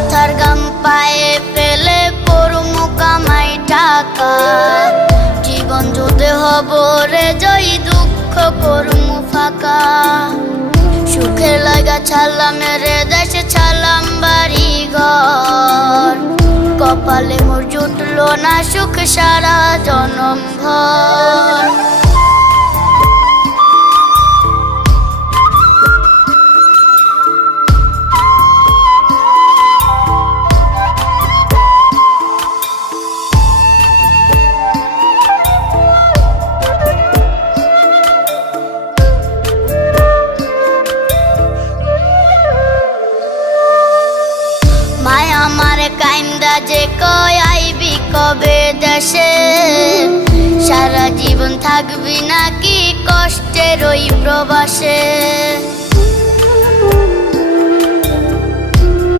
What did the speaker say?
মাথার গাম পায়ে ফেলে পড়মু কামাই টাকা, জীবন যুদ্ধে হব রে জয়ী, দুঃখ করমু ফাঁকা। সুখের লাগা ছাড়লাম রে দেশে, ছাড়লাম বাড়ি ঘর, কপালে মোর জুটলো না সুখ সারা জনম ভর। আমারে কাইন্দা যে কয় আইবি কবে দেশে, সারা জীবন থাকবি নাকি কষ্টের ওই প্রবাসে।